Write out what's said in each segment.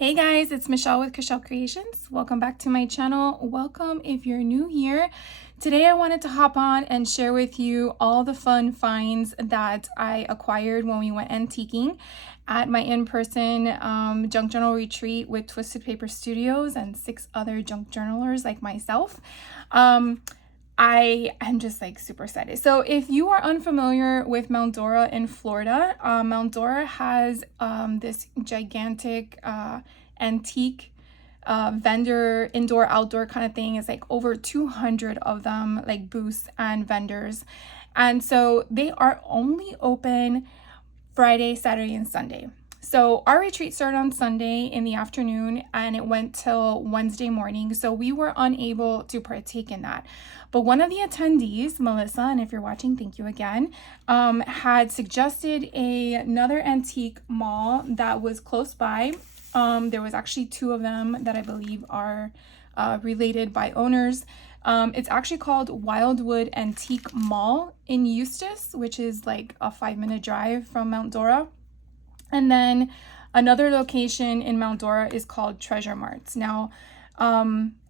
Hey guys, it's Michelle with Kashelle Creations. Welcome back to my channel. Welcome if you're new here. Today I wanted to hop on and share with you all the fun finds that I acquired when we went antiquing at my in-person junk journal retreat with Twisted Paper Studios and 6 other junk journalers like myself. I am just like super excited. So if you are unfamiliar with Mount Dora in Florida, Mount Dora has this gigantic antique vendor, indoor, outdoor kind of thing. It's like over 200 of them, like booths and vendors. And so they are only open Friday, Saturday, and Sunday. So our retreat started on Sunday in the afternoon and it went till Wednesday morning. So we were unable to partake in that. But one of the attendees, Melissa, and if you're watching, thank you again, had suggested another antique mall that was close by. There was actually 2 of them that I believe are related by owners. It's actually called Wildwood Antique Mall in Eustis, which is like a 5-minute drive from Mount Dora. And then another location in Mount Dora is called Treasure Marts. Now,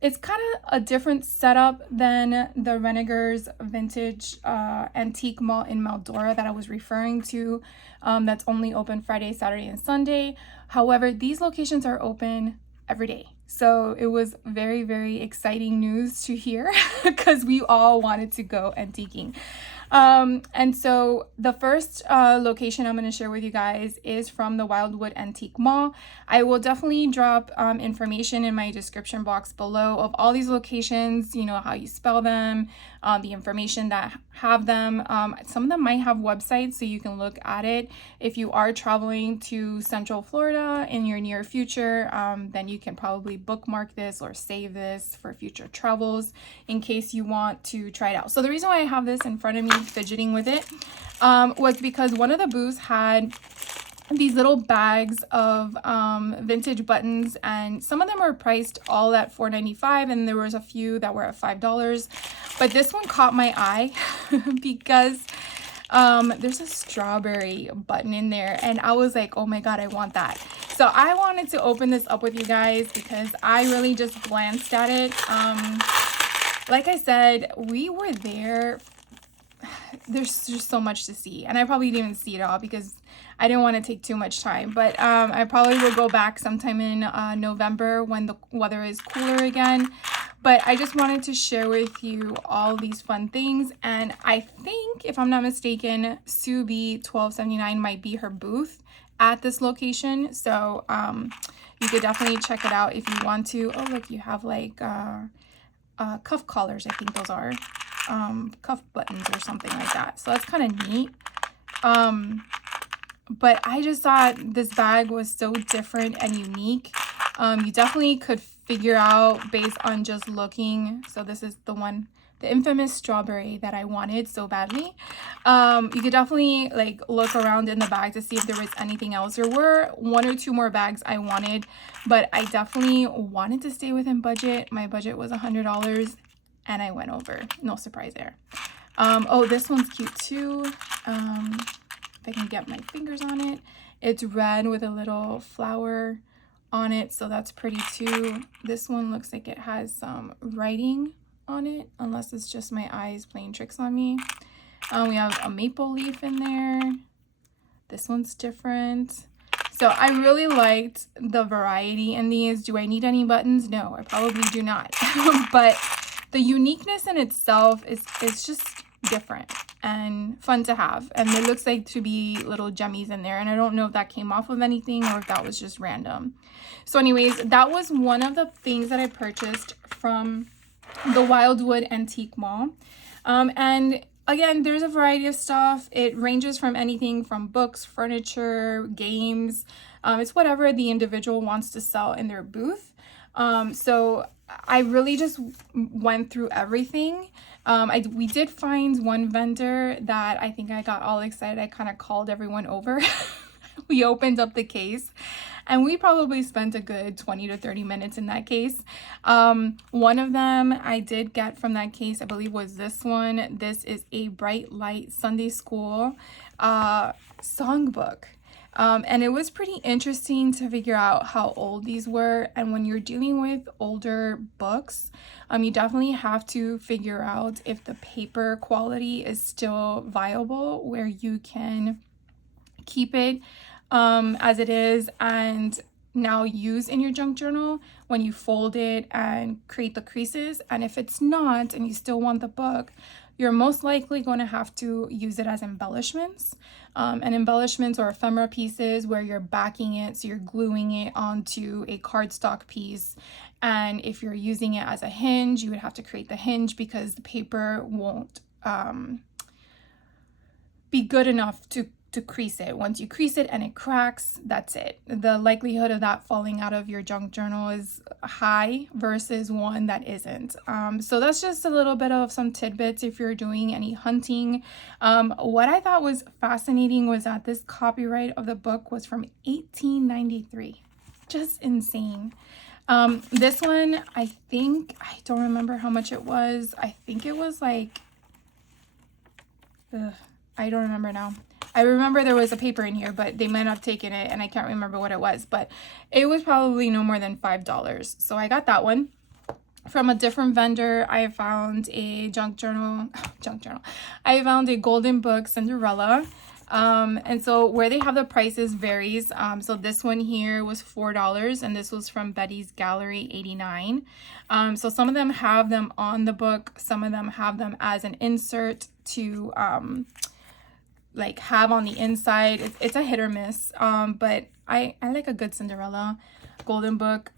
it's kind of a different setup than the Renegers Vintage Antique Mall in Mount Dora that I was referring to. That's only open Friday, Saturday, and Sunday. However, these locations are open every day. So it was very, very exciting news to hear because we all wanted to go antiquing. And so the first location I'm going to share with you guys is from the Wildwood Antique Mall. I will definitely drop information in my description box below of all these locations, you know, how you spell them, the information that have them. Some of them might have websites so you can look at it. If you are traveling to Central Florida in your near future, then you can probably bookmark this or save this for future travels in case you want to try it out. So the reason why I have this in front of me fidgeting with it was because one of the booths had these little bags of vintage buttons, and some of them were priced all at $4.95 and there was a few that were at $5, but this one caught my eye because there's a strawberry button in there and I was like, oh my god, I want that. So I wanted to open this up with you guys because I really just glanced at it. Like I said, we were there. There's just so much to see and I probably didn't even see it all because I didn't want to take too much time, but I probably will go back sometime in November when the weather is cooler again. But I just wanted to share with you all these fun things, and I think, if I'm not mistaken, Subi 1279 might be her booth at this location, so you could definitely check it out if you want to. Oh look, you have like cuff collars, I think those are cuff buttons or something like that, so that's kind of neat. But I just thought this bag was so different and unique. You definitely could figure out based on just looking. So this is the one, the infamous strawberry that I wanted so badly. You could definitely like look around in the bag to see if there was anything else. There were 1 or 2 more bags I wanted, but I definitely wanted to stay within budget. My budget was $100 and I went over. No surprise there. Oh, this one's cute too. If I can get my fingers on it. It's red with a little flower on it, so that's pretty too. This one looks like it has some writing on it, unless it's just my eyes playing tricks on me. We have a maple leaf in there. This one's different. So I really liked the variety in these. Do I need any buttons? No, I probably do not. But the uniqueness in itself is just different and fun to have, and there looks like to be little jemmies in there, and I don't know if that came off of anything or if that was just random. So anyways, that was one of the things that I purchased from the Wildwood Antique Mall. And again, there's a variety of stuff. It ranges from anything from books, furniture, games. It's whatever the individual wants to sell in their booth. So I really just went through everything. We did find one vendor that I think I got all excited. I kind of called everyone over. We opened up the case and we probably spent a good 20 to 30 minutes in that case. One of them I did get from that case, I believe, was this one. This is a Bright Light Sunday School songbook. And it was pretty interesting to figure out how old these were. And when you're dealing with older books, you definitely have to figure out if the paper quality is still viable, where you can keep it as it is and now use in your junk journal when you fold it and create the creases. And if it's not and you still want the book, you're most likely going to have to use it as embellishments. And embellishments or ephemera pieces where you're backing it, so you're gluing it onto a cardstock piece. And if you're using it as a hinge, you would have to create the hinge because the paper won't be good enough to crease it. Once you crease it and it cracks, that's it. The likelihood of that falling out of your junk journal is high versus one that isn't. So that's just a little bit of some tidbits if you're doing any hunting. What I thought was fascinating was that this copyright of the book was from 1893. Just insane. This one, I don't remember how much it was. I think it was like, I don't remember now. I remember there was a paper in here, but they might have taken it and I can't remember what it was, but it was probably no more than $5. So I got that one. From a different vendor, I found a junk journal. I found a Golden Book Cinderella. And so where they have the prices varies. So this one here was $4 and this was from Betty's Gallery, 89. So some of them have them on the book. Some of them have them as an insert to, like have on the inside. It's a hit or miss, but I like a good Cinderella. Golden Book.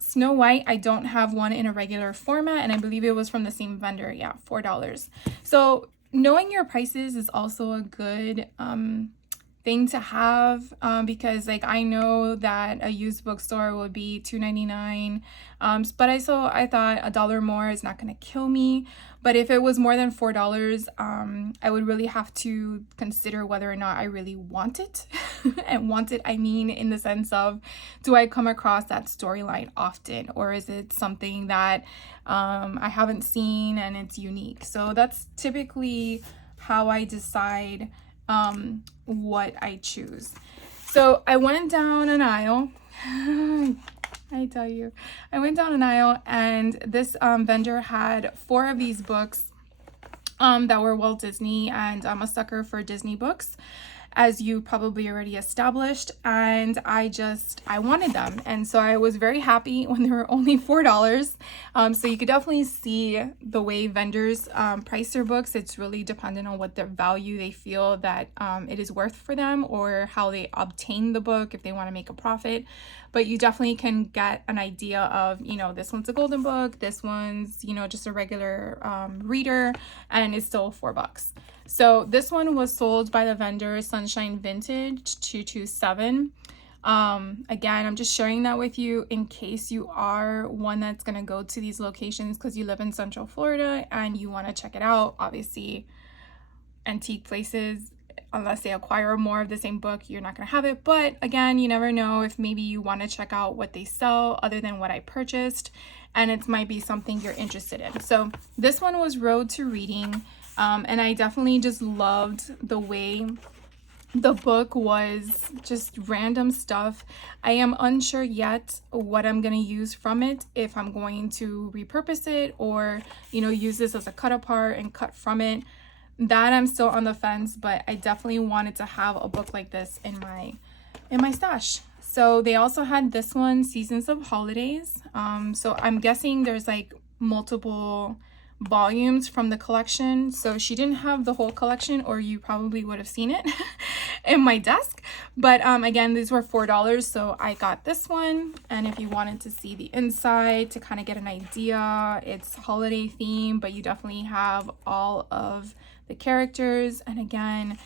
Snow White, I don't have one in a regular format, and I believe it was from the same vendor. Yeah, $4. So knowing your prices is also a good thing to have, because like I know that a used bookstore would be $2.99, but I thought $1 more is not going to kill me. But if it was more than $4, I would really have to consider whether or not I really want it. And want it, I mean, in the sense of, do I come across that storyline often, or is it something that I haven't seen and it's unique? So that's typically how I decide what I choose. So I went down an aisle. I tell you, I went down an aisle and this vendor had 4 of these books that were Walt Disney, and I'm a sucker for Disney books, as you probably already established, and I wanted them, and so I was very happy when they were only $4. So you could definitely see the way vendors price their books. It's really dependent on what their value they feel that it is worth for them, or how they obtain the book if they want to make a profit. But you definitely can get an idea of, you know, this one's a Golden Book, this one's, you know, just a regular reader, and it's still $4. So this one was sold by the vendor Sunshine Vintage 227. Again, I'm just sharing that with you in case you are one that's going to go to these locations because you live in Central Florida and you want to check it out. Obviously, antique places, unless they acquire more of the same book, you're not going to have it. But again, you never know if maybe you want to check out what they sell other than what I purchased, and it might be something you're interested in. So this one was Road to Reading. And I definitely just loved the way the book was just random stuff. I am unsure yet what I'm going to use from it, if I'm going to repurpose it or, you know, use this as a cut apart and cut from it. That I'm still on the fence, but I definitely wanted to have a book like this in my stash. So they also had this one, Seasons of Holidays. So I'm guessing there's like multiple volumes from the collection, so she didn't have the whole collection, or you probably would have seen it in my desk. But again, these were $4, so I got this one. And if you wanted to see the inside to kind of get an idea, it's holiday theme, but you definitely have all of the characters, and again,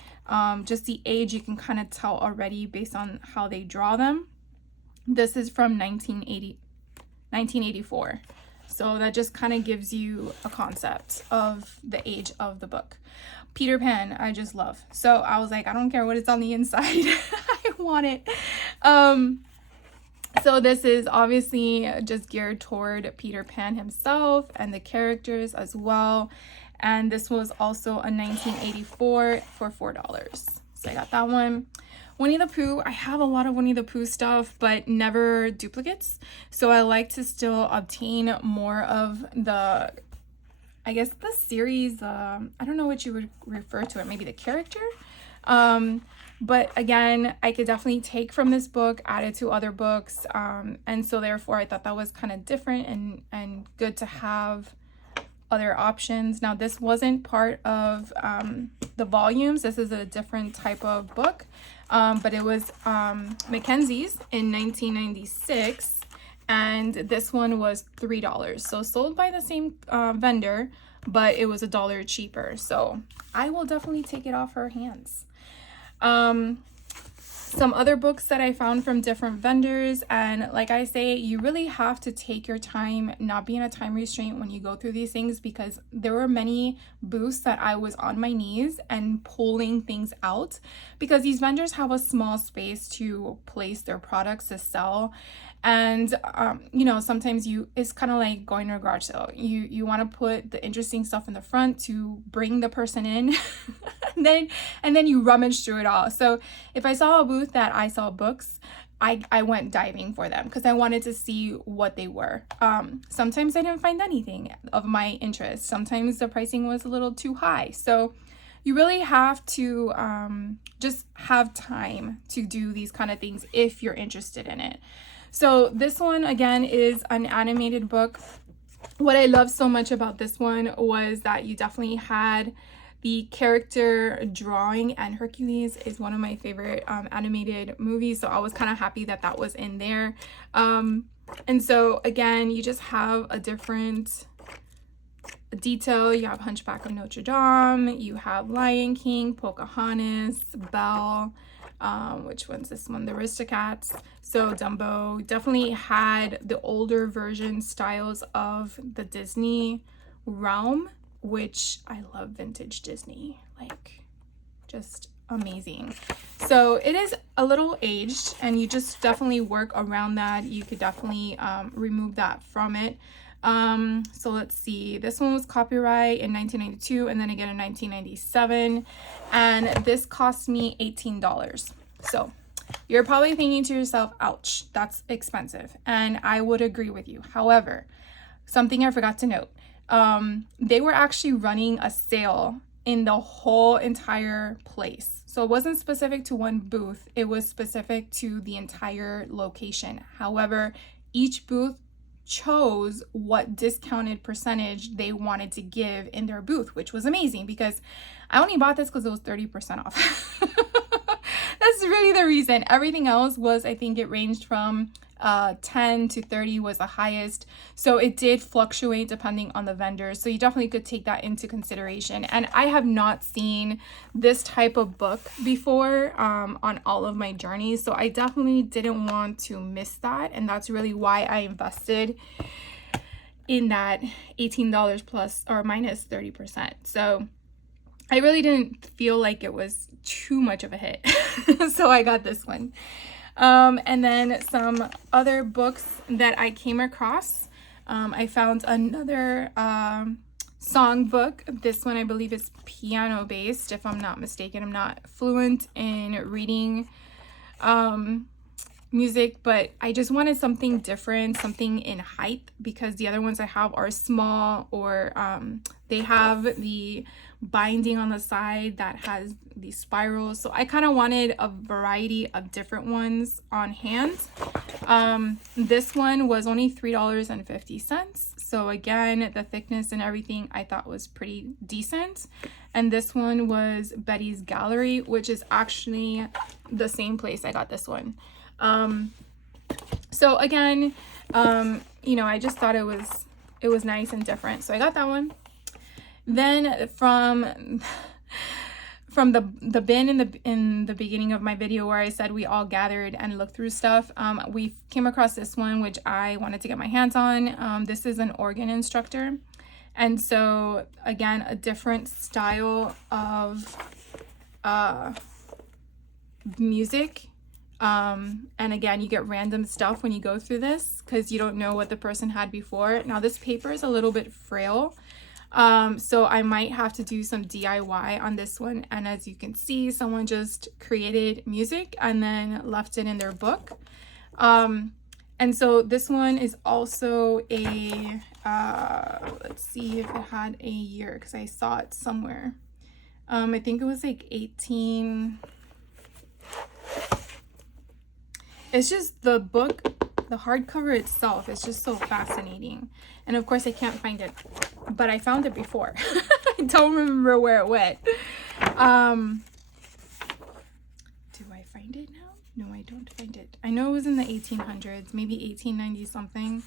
just the age you can kind of tell already based on how they draw them. This is from 1984. So that just kind of gives you a concept of the age of the book. Peter Pan, I just love. So I was like, I don't care what it's on the inside. I want it. So this is obviously just geared toward Peter Pan himself and the characters as well. And this was also a 1984 for $4. So I got that one. Winnie the Pooh, I have a lot of Winnie the Pooh stuff, but never duplicates. So I like to still obtain more of the, I guess the series, I don't know what you would refer to it, maybe the character. But again, I could definitely take from this book, add it to other books. And so therefore I thought that was kind of different and good to have other options. Now this wasn't part of the volumes. This is a different type of book, but it was Mackenzie's in 1996, and this one was $3. So sold by the same vendor, but it was $1 cheaper. So I will definitely take it off her hands. Some other books that I found from different vendors, and like I say, you really have to take your time, not be in a time restraint when you go through these things, because there were many booths that I was on my knees and pulling things out, because these vendors have a small space to place their products to sell. And you know, sometimes it's kind of like going to a garage sale. You want to put the interesting stuff in the front to bring the person in and then you rummage through it all. So if I saw a booth that I saw books, I went diving for them because I wanted to see what they were. Sometimes I didn't find anything of my interest. Sometimes the pricing was a little too high. So you really have to just have time to do these kind of things if you're interested in it. So this one, again, is an animated book. What I love so much about this one was that you definitely had the character drawing, and Hercules is one of my favorite animated movies. So I was kind of happy that that was in there. And so, again, you just have a different detail. You have Hunchback of Notre Dame. You have Lion King, Pocahontas, Belle. Which one's this one? The Aristocats. So Dumbo definitely had the older version styles of the Disney realm, which I love vintage Disney, like just amazing. So it is a little aged, and you just definitely work around that. You could definitely remove that from it. So let's see, this one was copyright in 1992 and then again in 1997, and this cost me $18. So you're probably thinking to yourself, ouch, that's expensive, and I would agree with you. However, something I forgot to note, they were actually running a sale in the whole entire place. So it wasn't specific to one booth, it was specific to the entire location. However, each booth chose what discounted percentage they wanted to give in their booth, which was amazing because I only bought this because it was 30% off. That's really the reason. Everything else was, I think it ranged from 10 to 30 was the highest. So it did fluctuate depending on the vendor. So you definitely could take that into consideration. And I have not seen this type of book before on all of my journeys. So I definitely didn't want to miss that. And that's really why I invested in that $18 plus or minus 30%. So I really didn't feel like it was too much of a hit. So I got this one. And then some other books that I came across. I found another song book. This one I believe is piano based, if I'm not mistaken. I'm not fluent in reading music, but I just wanted something different, something in height, because the other ones I have are small, or they have the binding on the side that has these spirals. So I kind of wanted a variety of different ones on hand. This one was only $3.50. So again, the thickness and everything I thought was pretty decent. And this one was Betty's Gallery, which is actually the same place I got this one. So again, you know, I just thought it was nice and different. So I got that one. Then from the bin in the beginning of my video where I said we all gathered and looked through stuff, we came across this one which I wanted to get my hands on. This is an organ instructor, and so again, a different style of music. And again, you get random stuff when you go through this because you don't know what the person had before. Now this paper is a little bit frail. So I might have to do some DIY on this one. And as you can see, someone just created music and then left it in their book. And so this one is also a, let's see if it had a year, because I saw it somewhere. I think it was like 18. It's just the book, the hardcover itself is just so fascinating. And of course I can't find it, but I found it before. I don't remember where it went. Do I find it now? No, I don't find it. I know it was in the 1800s, maybe 1890 something.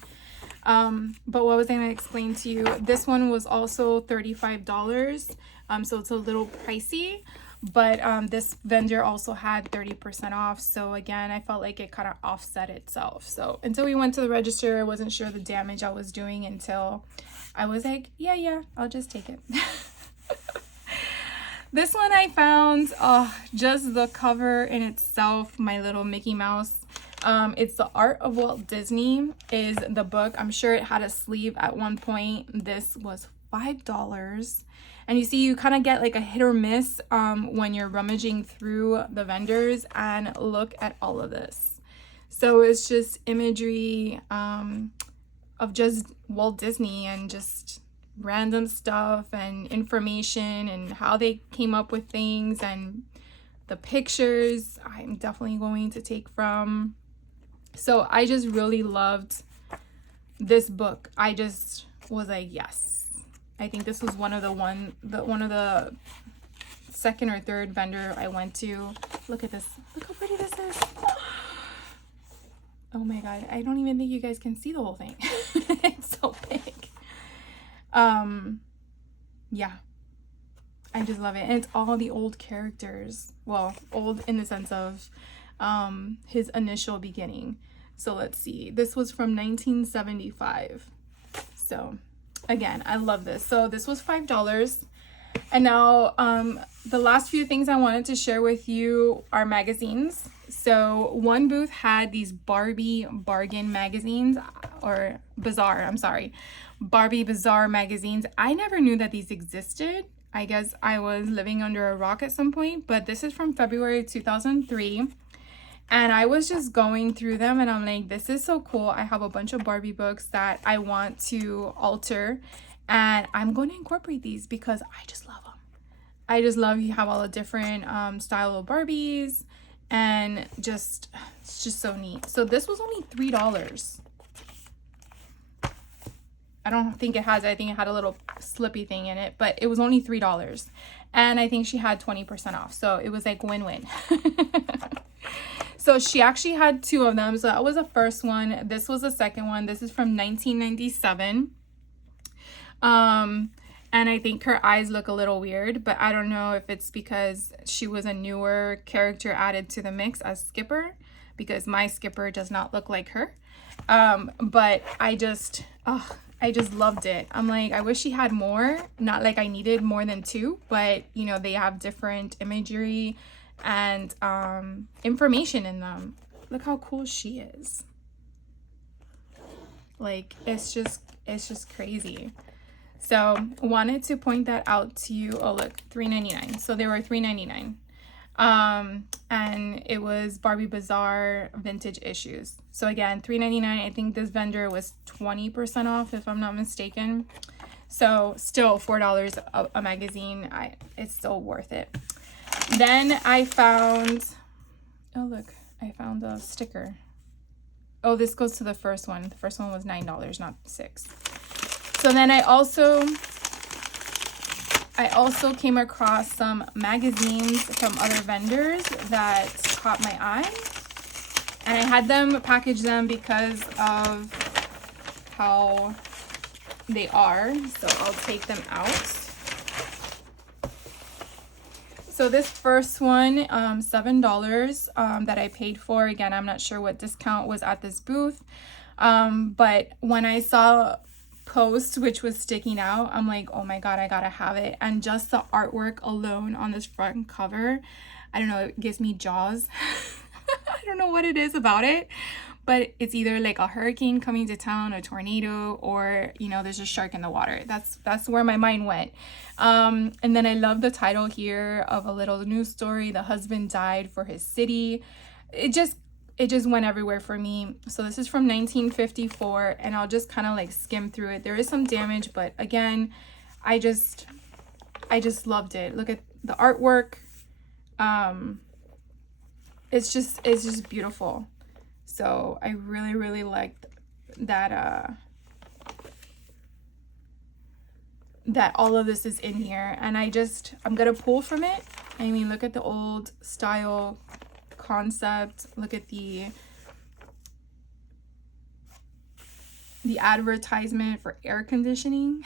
But what was I going to explain to you? This one was also $35. So it's a little pricey. But this vendor also had 30% off. So again, I felt like it kind of offset itself. So until we went to the register, I wasn't sure the damage I was doing until I was like, yeah, I'll just take it. This one I found, just the cover in itself, my little Mickey Mouse. It's The Art of Walt Disney is the book. I'm sure it had a sleeve at one point. This was $5. And you see, you kind of get like a hit or miss when you're rummaging through the vendors. And look at all of this. So it's just imagery of just Walt Disney and just random stuff and information and how they came up with things and the pictures I'm definitely going to take from. So I just really loved this book. I just was like, yes. I think this was one of the second or third vendor I went to. Look at this. Look how pretty this is. Oh my god. I don't even think you guys can see the whole thing. It's so big. Yeah. I just love it. And it's all the old characters. Well, old in the sense of his initial beginning. So let's see. This was from 1975. So again, I love this. So this was $5. And now the last few things I wanted to share with you are magazines. So one booth had these Barbie bargain magazines, or Bazaar, I'm sorry. Barbie Bazaar magazines. I never knew that these existed. I guess I was living under a rock at some point, but this is from February 2003. And I was just going through them and I'm like, this is so cool. I have a bunch of Barbie books that I want to alter and I'm going to incorporate these because I just love them. I just love you have all the different style of Barbies and just, it's just so neat. So this was only $3. I don't think it has, I think it had a little slippy thing in it, but it was only $3. And I think she had 20% off. So it was like win-win. So she actually had two of them. So that was the first one. This was the second one. This is from 1997. And I think her eyes look a little weird, but I don't know if it's because she was a newer character added to the mix as Skipper, because my Skipper does not look like her. But I just loved it. I'm like, I wish she had more. Not like I needed more than two, but you know, they have different imagery and information in them. Look how cool she is. Like, it's just crazy. So wanted to point that out to you. Oh look, $3.99. So they were $3.99. And it was Barbie Bazaar vintage issues. So again, $3.99. I think this vendor was 20% off if I'm not mistaken. So still $4 a magazine. It's still worth it. Then I found, oh look, I found a sticker. Oh, this goes to the first one. The first one was $9, not $6. So then I also came across some magazines from other vendors that caught my eye. And I had them package them because of how they are. So I'll take them out. So this first one, $7 that I paid for. Again, I'm not sure what discount was at this booth. But when I saw Post, which was sticking out, I'm like, oh my god, I gotta have it. And just the artwork alone on this front cover, I don't know, it gives me jaws. I don't know what it is about it, but it's either like a hurricane coming to town, a tornado, or you know, there's a shark in the water. That's where my mind went. And then I love the title here of a little news story. The husband died for his city. It just went everywhere for me. So this is from 1954, and I'll just kind of like skim through it. There is some damage, but again, I just loved it. Look at the artwork. It's just beautiful. So I really liked that that all of this is in here, and I'm gonna pull from it. I mean, look at the old style concept. Look at the advertisement for air conditioning.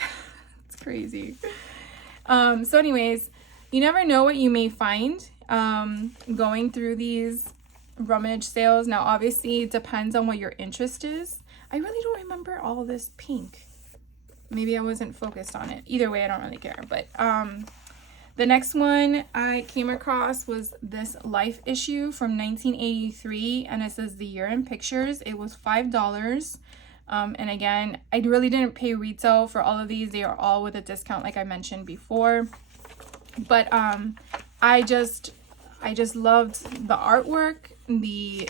It's crazy. So anyways, you never know what you may find going through these rummage sales. Now obviously it depends on what your interest is. I really don't remember all of this pink. Maybe I wasn't focused on it. Either way, I don't really care. But the next one I came across was this Life issue from 1983, and it says The Year in Pictures. It was $5. And again, I really didn't pay retail for all of these. They are all with a discount, like I mentioned before. But I just loved the artwork, the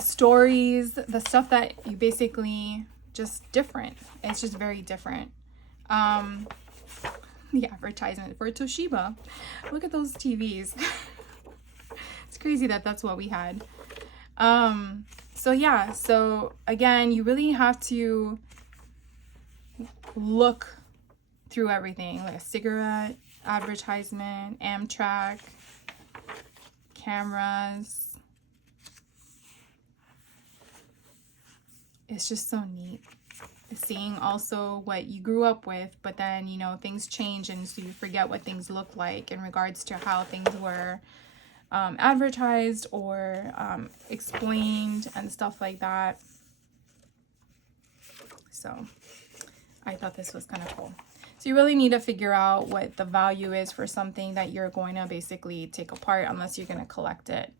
stories, the stuff that you basically just different. It's just very different. The advertisement for Toshiba. Look at those TVs. It's crazy that that's what we had. So yeah, so again, you really have to look through everything, like a cigarette advertisement, Amtrak, cameras. It's just so neat. Seeing also what you grew up with, but then, you know, things change, and so you forget what things look like in regards to how things were advertised or explained and stuff like that. So I thought this was kind of cool. So you really need to figure out what the value is for something that you're going to basically take apart, unless you're going to collect it.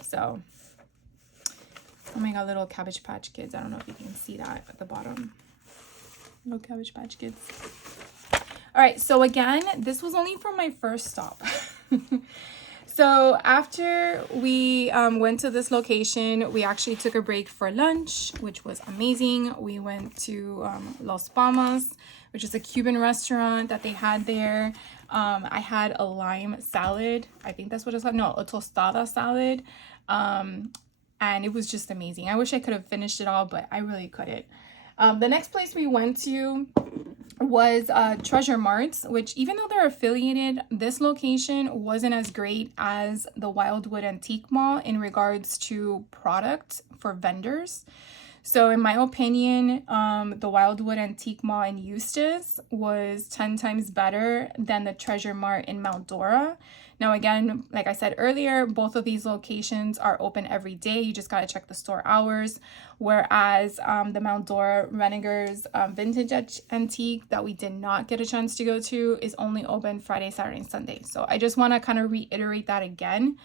So, oh my god, little Cabbage Patch Kids. I don't know if you can see that at the bottom. Little Cabbage Patch Kids. All right, so again, this was only for my first stop. So after we went to this location, we actually took a break for lunch, which was amazing. We went to Los Palmas, which is a Cuban restaurant that they had there. I had a lime salad. I think that's what it's called. No, a tostada salad. And it was just amazing. I wish I could have finished it all, but I really couldn't. The next place we went to was Treasure Marts, which, even though they're affiliated, this location wasn't as great as the Wildwood Antique Mall in regards to product for vendors. So in my opinion, the Wildwood Antique Mall in Eustis was 10 times better than the Treasure Mart in Mount Dora. Now, again, like I said earlier, both of these locations are open every day. You just got to check the store hours. Whereas the Mount Dora Renegers Vintage Antique that we did not get a chance to go to is only open Friday, Saturday, and Sunday. So I just want to kind of reiterate that again.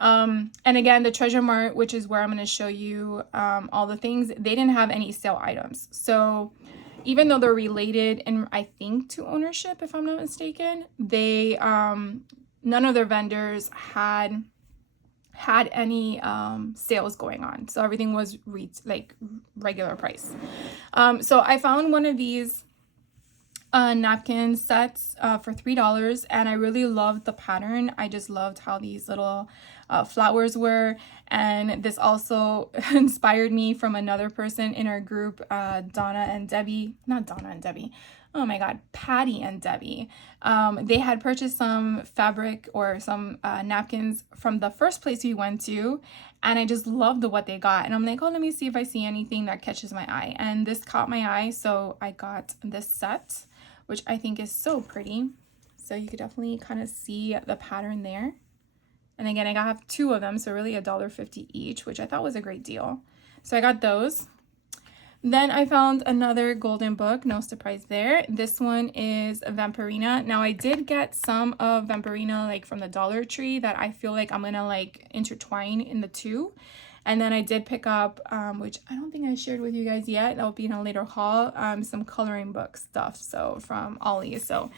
And again, the Treasure Mart, which is where I'm going to show you all the things, they didn't have any sale items. So even though they're related, and I think to ownership, if I'm not mistaken, they none of their vendors had any sales going on. So everything was like regular price. So I found one of these napkin sets for $3, and I really loved the pattern. I just loved how these little flowers were, and this also inspired me from another person in our group, Patty and Debbie. They had purchased some fabric or some napkins from the first place we went to, and I just loved what they got. And I'm like, oh, let me see if I see anything that catches my eye. And this caught my eye, so I got this set, which I think is so pretty. So you could definitely kind of see the pattern there. And again, I got 2 of them, so really $1.50 each, which I thought was a great deal. So I got those. Then I found another golden book, no surprise there. This one is Vampirina. Now I did get some of Vampirina like from the Dollar Tree that I feel like I'm gonna like intertwine in the two. And then I did pick up, which I don't think I shared with you guys yet, that'll be in a later haul, some coloring book stuff, so from Ollie. So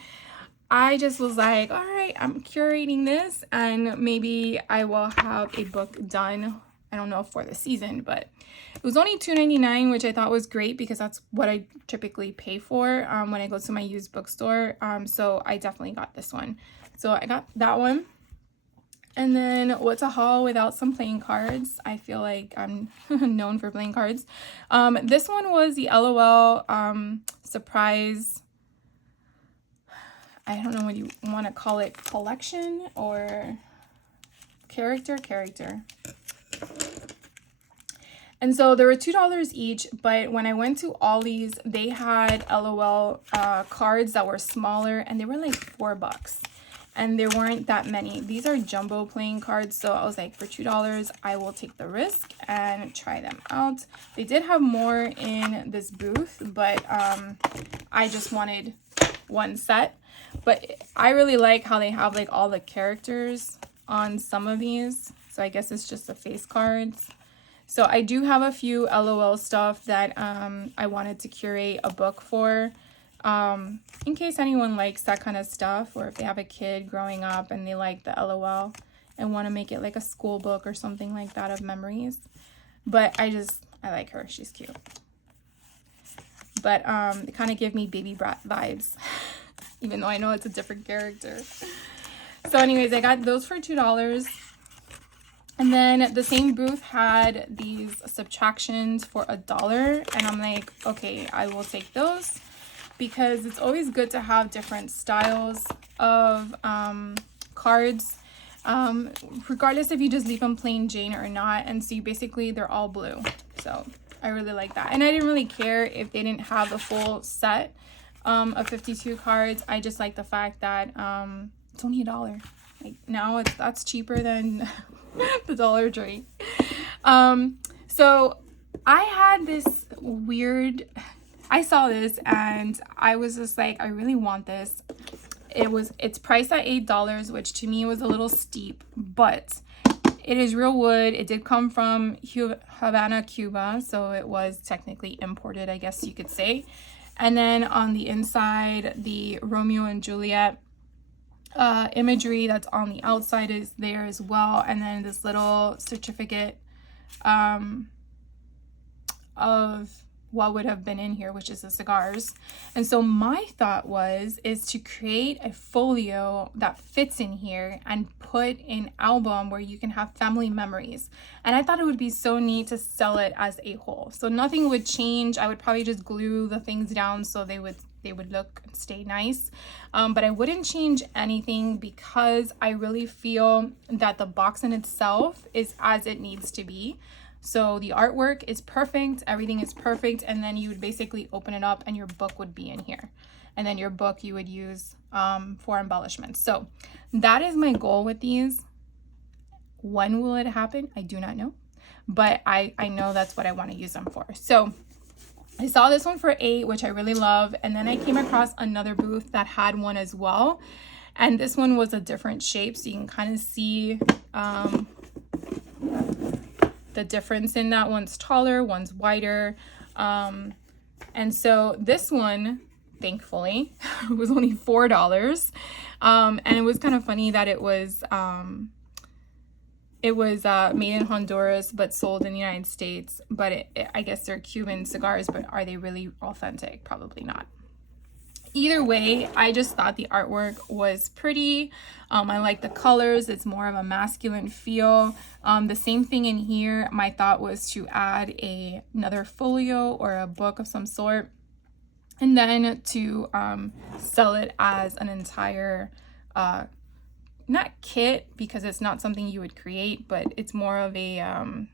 I just was like, all right, I'm curating this and maybe I will have a book done. I don't know for the season, but it was only $2.99, which I thought was great because that's what I typically pay for when I go to my used bookstore. So I definitely got this one. So I got that one. And then what's a haul without some playing cards? I feel like I'm known for playing cards. This one was the LOL surprise. I don't know what you want to call it, collection or character. And so there were $2 each, but when I went to Ollie's, they had LOL cards that were smaller and they were like $4. And there weren't that many. These are jumbo playing cards, so I was like, for $2, I will take the risk and try them out. They did have more in this booth, but I just wanted one set. But I really like how they have like all the characters on some of these. So I guess it's just the face cards. So I do have a few LOL stuff that I wanted to curate a book for. In case anyone likes that kind of stuff, or if they have a kid growing up and they like the LOL and want to make it like a school book or something like that of memories. But I like her. She's cute. But they kind of give me Baby Brat vibes, even though I know it's a different character. So anyways, I got those for $2. And then the same booth had these subtractions for $1. And I'm like, okay, I will take those, because it's always good to have different styles of cards, regardless if you just leave them plain Jane or not. And see, basically they're all blue. So I really like that. And I didn't really care if they didn't have the full set of 52 cards. I just like the fact that it's only $1. Like now that's cheaper than the Dollar Tree. So I had this weird, I saw this and I was just like, I really want this. It's priced at $8, which to me was a little steep, but it is real wood. It did come from Havana, Cuba, so it was technically imported, I guess you could say. And then on the inside, the Romeo and Juliet imagery that's on the outside is there as well. And then this little certificate of what would have been in here, which is the cigars. And so my thought is to create a folio that fits in here and put an album where you can have family memories. And I thought it would be so neat to sell it as a whole. So nothing would change. I would probably just glue the things down so they would look and stay nice. But I wouldn't change anything because I really feel that the box in itself is as it needs to be. So the artwork is perfect, everything is perfect, and then you would basically open it up and your book would be in here. And then your book you would use for embellishments. So that is my goal with these. When will it happen? I do not know. But I know that's what I want to use them for. So I saw this one for $8, which I really love. And then I came across another booth that had one as well. And this one was a different shape, so you can kind of see the difference in that. One's taller, one's wider. And so this one, thankfully, was only $4. And it was kind of funny that it was made in Honduras but sold in the United States. But I guess they're Cuban cigars, but are they really authentic? Probably not. Either way, I just thought the artwork was pretty. I like the colors. It's more of a masculine feel. The same thing in here. My thought was to add another folio or a book of some sort, and then to sell it as an entire not kit, because it's not something you would create, but it's more of a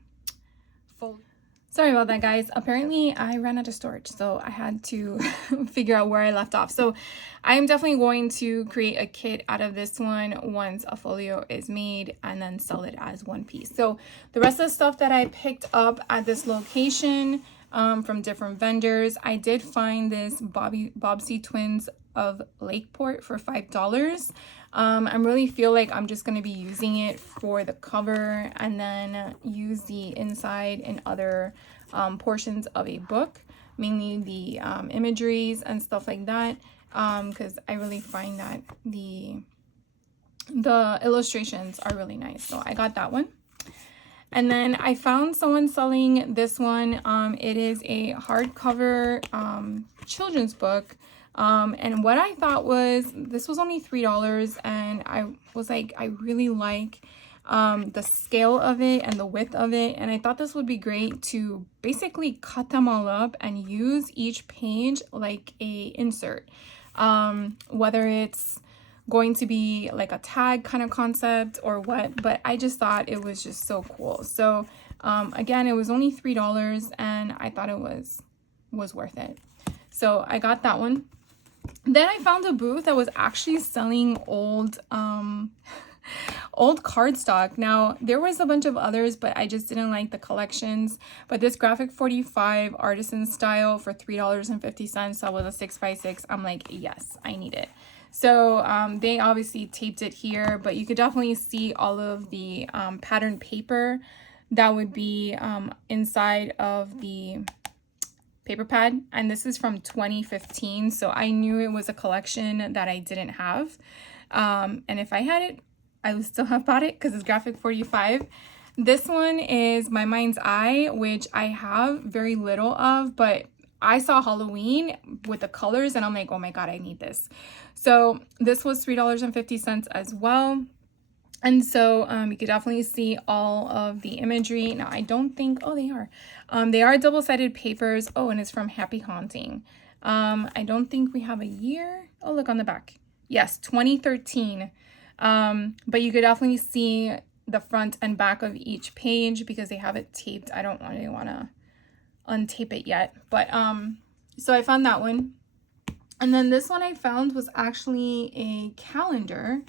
full. Sorry about that, guys. Apparently I ran out of storage, so I had to figure out where I left off. So I am definitely going to create a kit out of this one once a folio is made, and then sell it as one piece. So the rest of the stuff that I picked up at this location, from different vendors. I did find this Bobbsey Twins of Lakeport for $5. I really feel like I'm just going to be using it for the cover and then use the inside in other portions of a book, mainly the imageries and stuff like that, because I really find that the illustrations are really nice. So I got that one. And then I found someone selling this one. It is a hardcover children's book. And what I thought was, this was only $3, and I was like, I really like the scale of it and the width of it, and I thought this would be great to basically cut them all up and use each page like a insert, whether it's going to be like a tag kind of concept or what, but I just thought it was just so cool. So again, it was only $3, and I thought it was worth it. So I got that one. Then I found a booth that was actually selling old old cardstock. Now, there was a bunch of others, but I just didn't like the collections. But this Graphic 45 artisan style for $3.50, that was a 6x6. I'm like, yes, I need it. So they obviously taped it here, but you could definitely see all of the patterned paper that would be inside of the paper pad. And this is from 2015, so I knew it was a collection that I didn't have. And if I had it, I would still have bought it because it's Graphic 45. This one is My Mind's Eye, which I have very little of, but I saw Halloween with the colors and I'm like, oh my God, I need this. So this was $3.50 as well. And so you could definitely see all of the imagery. Now, I don't think, oh, they are double-sided papers. Oh, and it's from Happy Haunting. I don't think we have a year. Oh, look on the back. Yes, 2013. But you could definitely see the front and back of each page because they have it taped. I don't really want to untape it yet, but so I found that one. And then this one I found was actually a calendar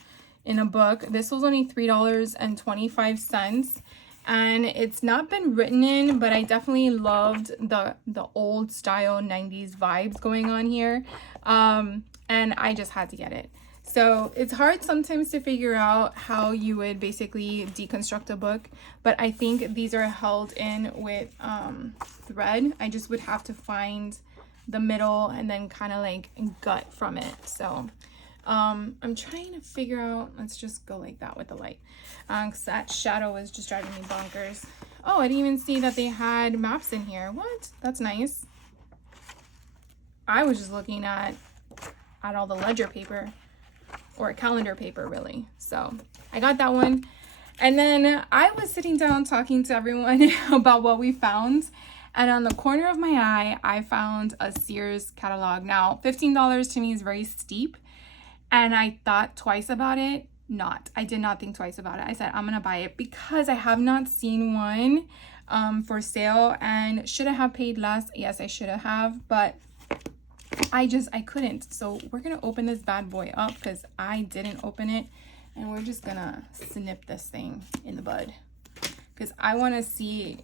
in a book. This was only $3.25, and it's not been written in, but I definitely loved the old style 90s vibes going on here, and I just had to get it. So it's hard sometimes to figure out how you would basically deconstruct a book, but I think these are held in with thread. I just would have to find the middle and then kind of like gut from it. So I'm trying to figure out, let's just go like that with the light, because that shadow is just driving me bonkers. Oh, I didn't even see that they had maps in here. What? That's nice. I was just looking at all the ledger paper, or calendar paper really. So I got that one. And then I was sitting down talking to everyone about what we found, and on the corner of my eye I found a Sears catalog. Now $15 to me is very steep, and I thought twice about it. I did not think twice about it. I said I'm gonna buy it because I have not seen one for sale. And should I have paid less? Yes, I should have, but I couldn't. So we're gonna open this bad boy up because I didn't open it, and we're just gonna snip this thing in the bud because I want to see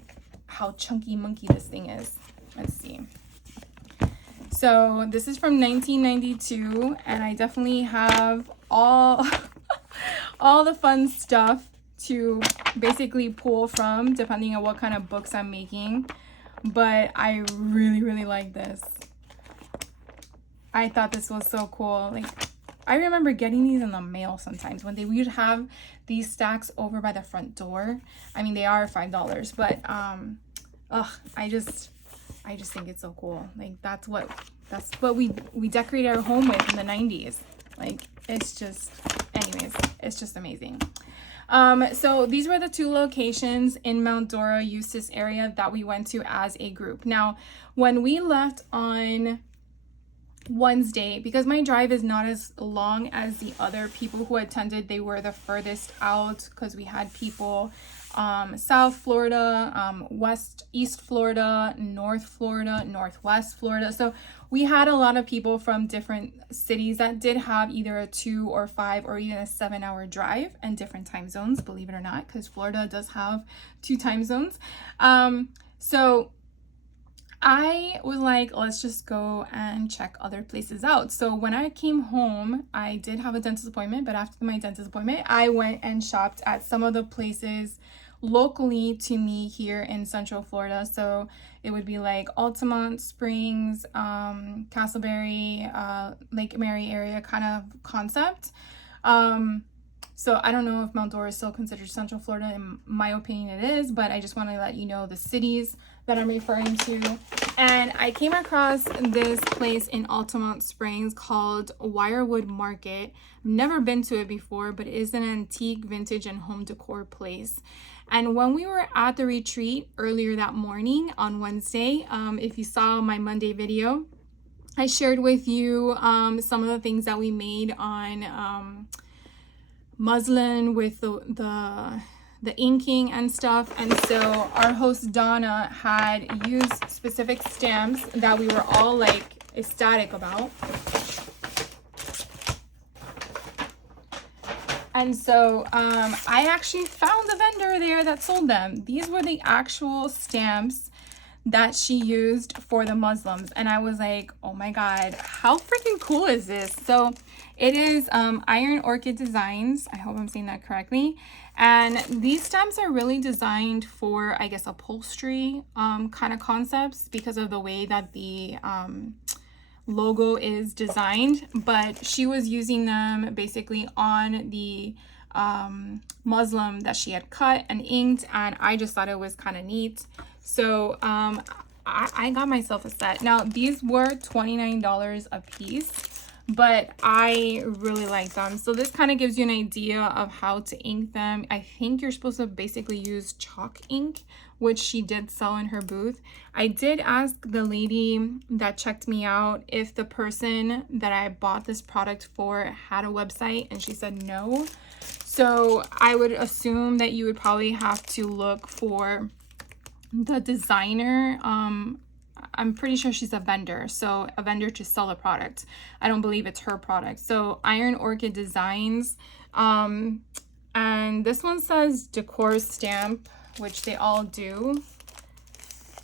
how chunky monkey this thing is. Let's see. So this is from 1992, and I definitely have all the fun stuff to basically pull from depending on what kind of books I'm making. But I really like this. I thought this was so cool. Like, I remember getting these in the mail sometimes when we would have these stacks over by the front door. I mean, they are $5, but I just think it's so cool. Like, that's what we decorated our home with in the 90s. Like, it's just, anyways, it's just amazing. So these were the two locations in Mount Dora, Eustis area that we went to as a group. Now, when we left on Wednesday, because my drive is not as long as the other people who attended, they were the furthest out because we had people South Florida, East Florida, North Florida, Northwest Florida. So we had a lot of people from different cities that did have either a 2 or 5 or even a 7-hour drive and different time zones, believe it or not, because Florida does have 2 time zones. So I was like, let's just go and check other places out. So when I came home, I did have a dentist appointment, but after my dentist appointment, I went and shopped at some of the places locally to me here in Central Florida. So it would be like Altamont Springs, Castleberry, Lake Mary area kind of concept. So I don't know if Mount Dora is still considered Central Florida. In my opinion, it is, but I just want to let you know the cities that I'm referring to. And I came across this place in Altamont Springs called Wirewood Market. I've never been to it before, but it is an antique, vintage, and home decor place. And when we were at the retreat earlier that morning on Wednesday, if you saw my Monday video, I shared with you some of the things that we made on muslin with the inking and stuff. And so our host Donna had used specific stamps that we were all like ecstatic about. And so I actually found a vendor there that sold them. These were the actual stamps that she used for the Muslims, and I was like, oh my god, how freaking cool is this? So it is Iron Orchid Designs, I hope I'm saying that correctly, and these stamps are really designed for, I guess, upholstery kind of concepts because of the way that the logo is designed. But she was using them basically on the Muslim that she had cut and inked, and I just thought it was kind of neat. So I got myself a set. Now these were $29 a piece, but I really like them. So this kind of gives you an idea of how to ink them. I think you're supposed to basically use chalk ink, which she did sell in her booth. I did ask the lady that checked me out if the person that I bought this product for had a website, and she said no. So I would assume that you would probably have to look for the designer. I'm pretty sure she's a vendor, so a vendor to sell a product. I don't believe it's her product. So Iron Orchid Designs, and this one says decor stamp, which they all do.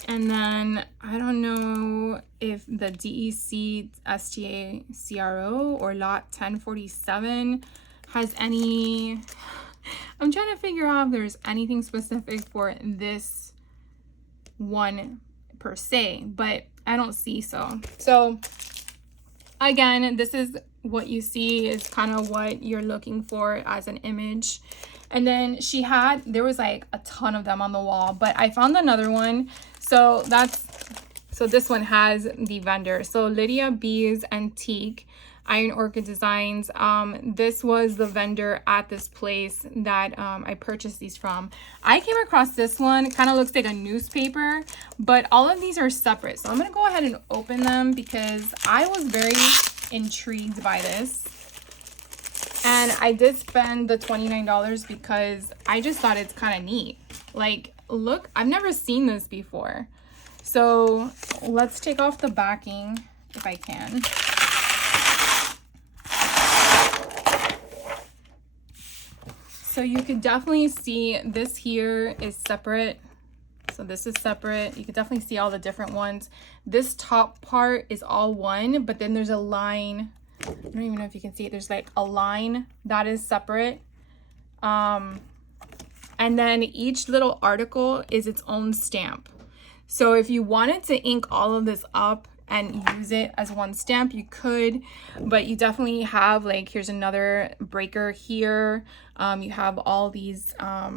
And then I don't know if the DEC STA CRO or lot 1047 has any. I'm trying to figure out if there's anything specific for this one per se, but I don't see so. So again, this is what you see is kind of what you're looking for as an image. And then there was like a ton of them on the wall, but I found another one. So this one has the vendor. So Lydia B's Antique, Iron Orchid Designs. This was the vendor at this place that I purchased these from. I came across this one. It kind of looks like a newspaper, but all of these are separate. So I'm going to go ahead and open them because I was very intrigued by this. And I did spend the $29 because I just thought it's kind of neat. Like, look, I've never seen this before. So let's take off the backing if I can. So you could definitely see this here is separate. So this is separate. You could definitely see all the different ones. This top part is all one, but then there's a line. I don't even know if you can see it. There's like a line that is separate. And then each little article is its own stamp. So if you wanted to ink all of this up and use it as one stamp, you could, but you definitely have, like, here's another breaker here. You have all these, I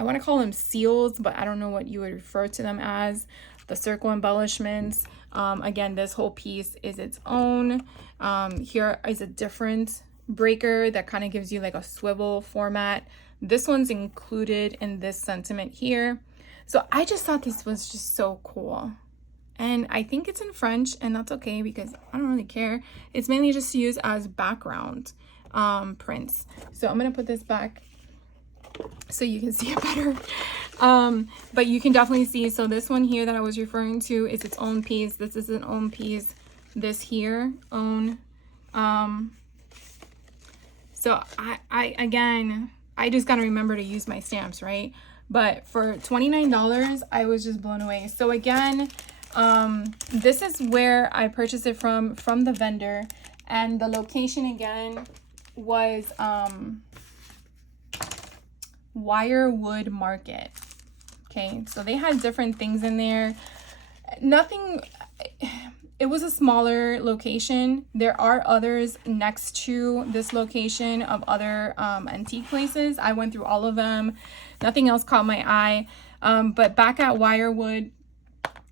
want to call them seals, but I don't know what you would refer to them as. The circle embellishments. Again, this whole piece is its own. Here is a different breaker that kind of gives you like a swivel format. This one's included in this sentiment here. So I just thought this was just so cool. And I think it's in French, and that's okay because I don't really care. It's mainly just to use as background prints. So I'm going to put this back so you can see it better. But you can definitely see, so this one here that I was referring to is its own piece. This is an own piece. This here, own. So again, I just got to remember to use my stamps, right? But for $29, I was just blown away. So again, This is where I purchased it from the vendor, and the location again was Wirewood Market. Okay, so they had different things in there. Nothing, it was a smaller location. There are others next to this location of other antique places. I went through all of them. Nothing else caught my eye. But back at Wirewood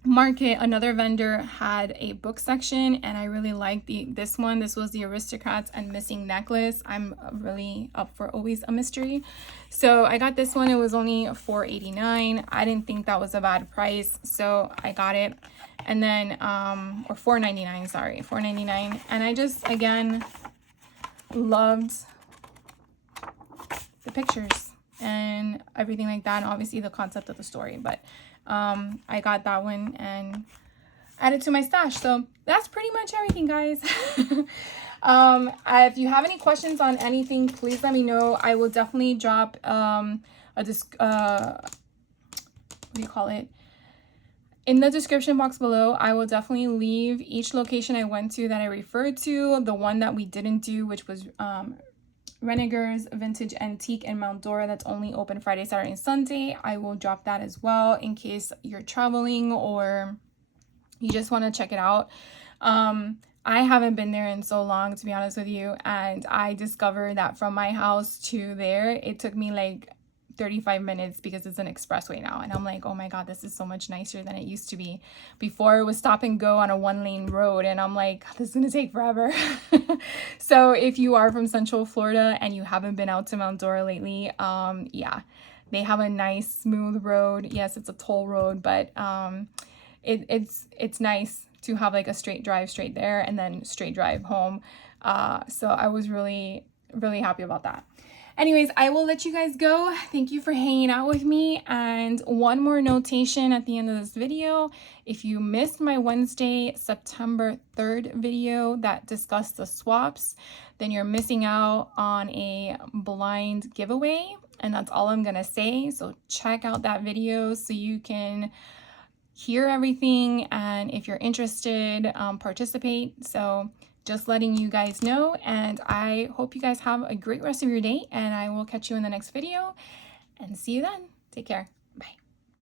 Market, another vendor had a book section, and I really liked this one. This was the Aristocrats and Missing Necklace. I'm really up for always a mystery, so I got this one. It was only $4.89. I didn't think that was a bad price, so I got it. And then or $4.99, sorry, $4.99. And I just again loved the pictures and everything like that, and obviously the concept of the story. But I got that one and added to my stash. So that's pretty much everything, guys. If you have any questions on anything, please let me know. I will definitely drop what do you call it, in the description box below. I will definitely leave each location I went to that I referred to. The one that we didn't do, which was Renegar's Vintage Antique in Mount Dora, that's only open Friday, Saturday, and Sunday. I will drop that as well in case you're traveling or you just want to check it out. I haven't been there in so long, to be honest with you, and I discovered that from my house to there, it took me like 35 minutes because it's an expressway now, and I'm like, oh my god, this is so much nicer than it used to be. Before, it was stop and go on a 1-lane road, and I'm like, this is gonna take forever. So if you are from Central Florida and you haven't been out to Mount Dora lately, yeah, they have a nice smooth road. Yes, it's a toll road, but it's nice to have like a straight drive straight there and then straight drive home. So I was really happy about that. Anyways, I will let you guys go. Thank you for hanging out with me. And one more notation at the end of this video. If you missed my Wednesday, September 3rd video that discussed the swaps, then you're missing out on a blind giveaway. And that's all I'm gonna say. So check out that video so you can hear everything. And if you're interested, participate. So just letting you guys know, and I hope you guys have a great rest of your day, and I will catch you in the next video, and see you then. Take care.